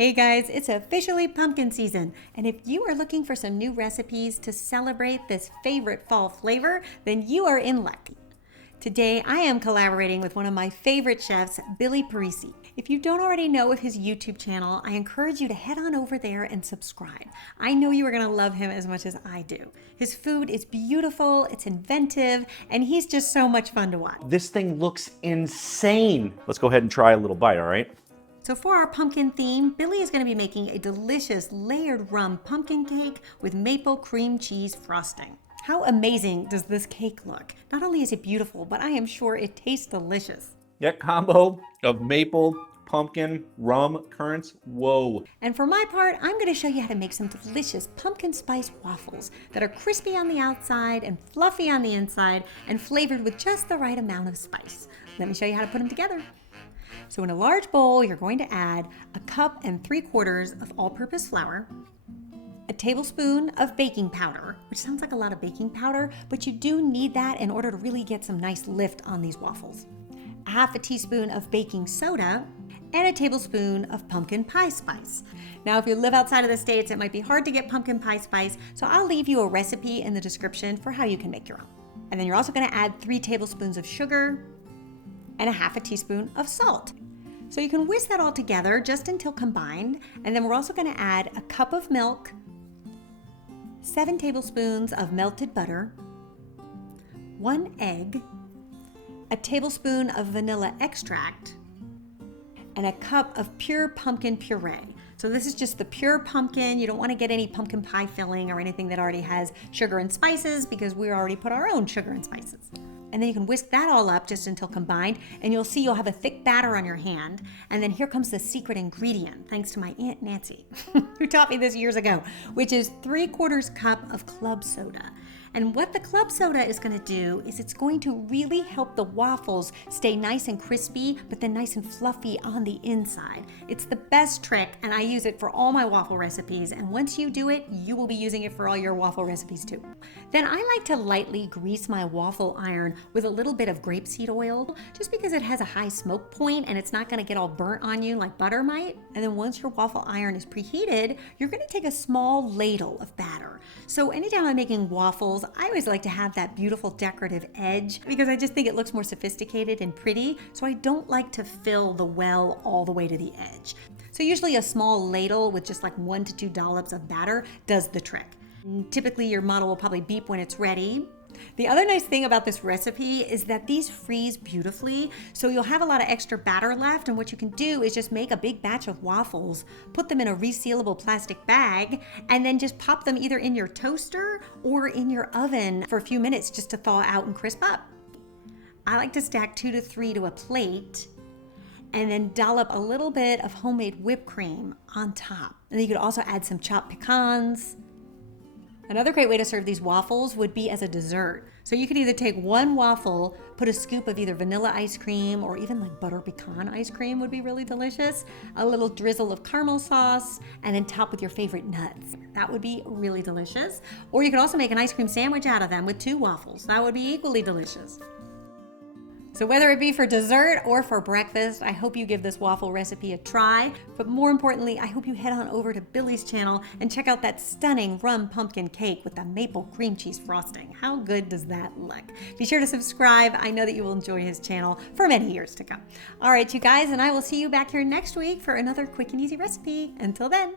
Hey guys, it's officially pumpkin season, and if you are looking for some new recipes to celebrate this favorite fall flavor, then you are in luck. Today I am collaborating with one of my favorite chefs, Billy Parisi. If you don't already know of his YouTube channel, I encourage you to head on over there and subscribe. I know you are going to love him as much as I do. His food is beautiful, it's inventive, and he's just so much fun to watch. This thing looks insane. Let's go ahead and try a little bite, all right? So for our pumpkin theme, Billy is going to be making a delicious layered rum pumpkin cake with maple cream cheese frosting. How amazing does this cake look? Not only is it beautiful, but I am sure it tastes delicious. That combo of maple, pumpkin, rum, currants, whoa. And for my part, I'm going to show you how to make some delicious pumpkin spice waffles that are crispy on the outside and fluffy on the inside and flavored with just the right amount of spice. Let me show you how to put them together. So in a large bowl, you're going to add 1 3/4 cups of all-purpose flour, a tablespoon of baking powder, which sounds like a lot of baking powder, but you do need that in order to really get some nice lift on these waffles. 1/2 teaspoon of baking soda, and a tablespoon of pumpkin pie spice. Now, if you live outside of the States, it might be hard to get pumpkin pie spice, so I'll leave you a recipe in the description for how you can make your own. And then you're also gonna add 3 tablespoons of sugar, and 1/2 teaspoon of salt. So you can whisk that all together just until combined, and then we're also going to add 1 cup of milk, 7 tablespoons of melted butter, 1 egg, a tablespoon of vanilla extract, and 1 cup of pure pumpkin puree. So this is just the pure pumpkin. You don't want to get any pumpkin pie filling or anything that already has sugar and spices because we already put our own sugar and spices. And then you can whisk that all up just until combined, and you'll see you'll have a thick batter on your hand. And then here comes the secret ingredient, thanks to my Aunt Nancy, who taught me this years ago, which is 3/4 cup of club soda. And what the club soda is going to do is it's going to really help the waffles stay nice and crispy, but then nice and fluffy on the inside. It's the best trick, and I use it for all my waffle recipes. And once you do it, you will be using it for all your waffle recipes too. Then I like to lightly grease my waffle iron with a little bit of grapeseed oil, just because it has a high smoke point and it's not going to get all burnt on you like butter might. And then once your waffle iron is preheated, you're going to take a small ladle of batter. So anytime I'm making waffles, I always like to have that beautiful decorative edge because I just think it looks more sophisticated and pretty. So I don't like to fill the well all the way to the edge. So usually a small ladle with just like 1 to 2 dollops of batter does the trick. Typically your model will probably beep when it's ready. The other nice thing about this recipe is that these freeze beautifully, so you'll have a lot of extra batter left, and what you can do is just make a big batch of waffles, put them in a resealable plastic bag, and then just pop them either in your toaster or in your oven for a few minutes just to thaw out and crisp up. I like to stack 2 to 3 to a plate, and then dollop a little bit of homemade whipped cream on top. And then you could also add some chopped pecans. Another great way to serve these waffles would be as a dessert. So you could either take 1 waffle, put a scoop of either vanilla ice cream or even like butter pecan ice cream would be really delicious, a little drizzle of caramel sauce, and then top with your favorite nuts. That would be really delicious. Or you could also make an ice cream sandwich out of them with 2 waffles. That would be equally delicious. So whether it be for dessert or for breakfast, I hope you give this waffle recipe a try. But more importantly, I hope you head on over to Billy's channel and check out that stunning rum pumpkin cake with the maple cream cheese frosting. How good does that look? Be sure to subscribe. I know that you will enjoy his channel for many years to come. All right, you guys, and I will see you back here next week for another quick and easy recipe. Until then.